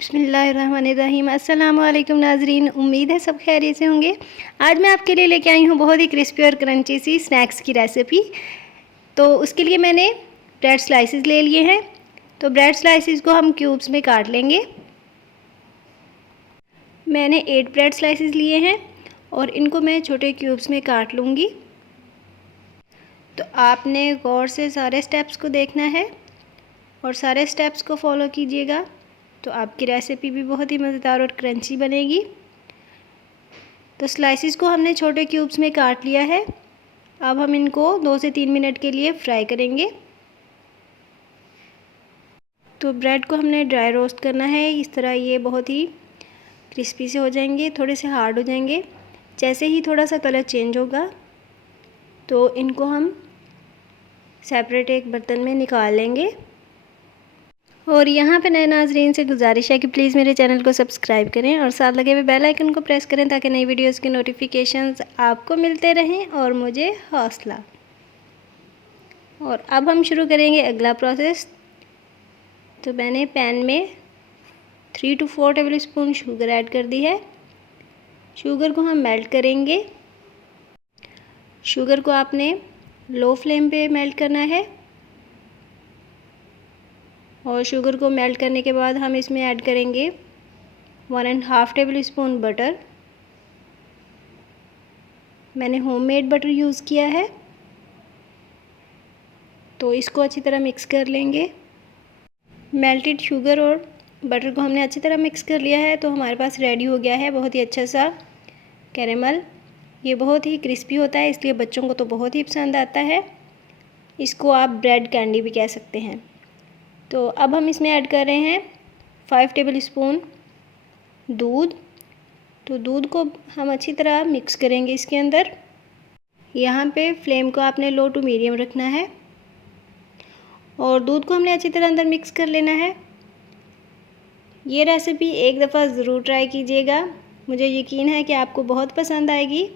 बिस्मिल्लाहिर्रहमानिर्रहीम। अस्सलाम वालेकुम नाज़रीन, उम्मीद है सब खैरियत से होंगे। आज मैं आपके लिए लेके आई हूँ बहुत ही क्रिस्पी और क्रंची सी स्नैक्स की रेसिपी। तो उसके लिए मैंने ब्रेड स्लाइसेस ले लिए हैं। तो ब्रेड स्लाइसेस को हम क्यूब्स में काट लेंगे। मैंने 8 ब्रेड स्लाइसेस लिए हैं और इनको मैं छोटे क्यूब्स में काट लूँगी। तो आपने गौर से सारे स्टेप्स को देखना है और सारे स्टेप्स को फॉलो कीजिएगा, तो आपकी रेसिपी भी बहुत ही मज़ेदार और क्रंची बनेगी। तो स्लाइसिस को हमने छोटे क्यूब्स में काट लिया है। अब हम इनको 2 से 3 मिनट के लिए फ्राई करेंगे। तो ब्रेड को हमने ड्राई रोस्ट करना है। इस तरह ये बहुत ही क्रिस्पी से हो जाएंगे, थोड़े से हार्ड हो जाएंगे। जैसे ही थोड़ा सा कलर चेंज होगा तो इनको हम सेपरेट एक बर्तन में निकाल लेंगे। और यहाँ पे नए नाज़रीन से गुजारिश है कि प्लीज़ मेरे चैनल को सब्सक्राइब करें और साथ लगे हुए बेल आइकन को प्रेस करें ताकि नई वीडियोस के नोटिफिकेशंस आपको मिलते रहें और मुझे हौसला। और अब हम शुरू करेंगे अगला प्रोसेस। तो मैंने पैन में 3 to 4 table spoon sugar add कर दी है। शुगर को हम मेल्ट करेंगे। शुगर को आपने लो फ्लेम पे मेल्ट करना है। और शुगर को मेल्ट करने के बाद हम इसमें ऐड करेंगे 1.5 टेबल स्पून बटर। मैंने होममेड बटर यूज़ किया है। तो इसको अच्छी तरह मिक्स कर लेंगे। मेल्टेड शुगर और बटर को हमने अच्छी तरह मिक्स कर लिया है। तो हमारे पास रेडी हो गया है बहुत ही अच्छा सा कैरेमल। ये बहुत ही क्रिस्पी होता है, इसलिए बच्चों को तो बहुत ही पसंद आता है। इसको आप ब्रेड कैंडी भी कह सकते हैं। तो अब हम इसमें ऐड कर रहे हैं 5 टेबल स्पून दूध। तो दूध को हम अच्छी तरह मिक्स करेंगे इसके अंदर। यहाँ पे फ्लेम को आपने लो टू मीडियम रखना है और दूध को हमने अच्छी तरह अंदर मिक्स कर लेना है। ये रेसिपी एक दफ़ा ज़रूर ट्राई कीजिएगा, मुझे यकीन है कि आपको बहुत पसंद आएगी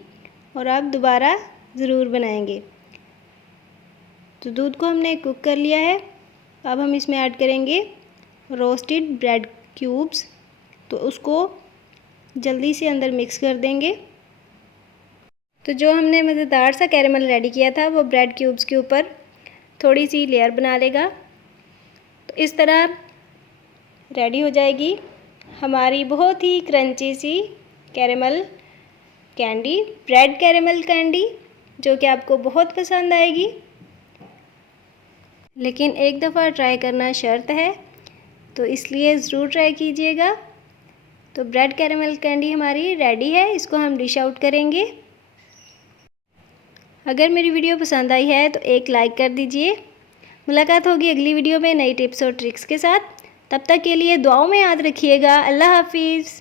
और आप दोबारा ज़रूर बनाएंगे। तो दूध को हमने कुक कर लिया है। अब हम इसमें ऐड करेंगे रोस्टेड ब्रेड क्यूब्स। तो उसको जल्दी से अंदर मिक्स कर देंगे। तो जो हमने मज़ेदार सा कैरेमल रेडी किया था वो ब्रेड क्यूब्स के ऊपर थोड़ी सी लेयर बना लेगा। तो इस तरह रेडी हो जाएगी हमारी बहुत ही क्रंची सी caramel candy, bread caramel candy, जो कि आपको बहुत पसंद आएगी। लेकिन एक दफ़ा ट्राई करना शर्त है, तो इसलिए ज़रूर ट्राई कीजिएगा। तो ब्रेड कैरेमल कैंडी हमारी रेडी है, इसको हम डिश आउट करेंगे। अगर मेरी वीडियो पसंद आई है तो एक लाइक कर दीजिए। मुलाकात होगी अगली वीडियो में नई टिप्स और ट्रिक्स के साथ। तब तक के लिए दुआओं में याद रखिएगा। अल्लाह हाफिज़।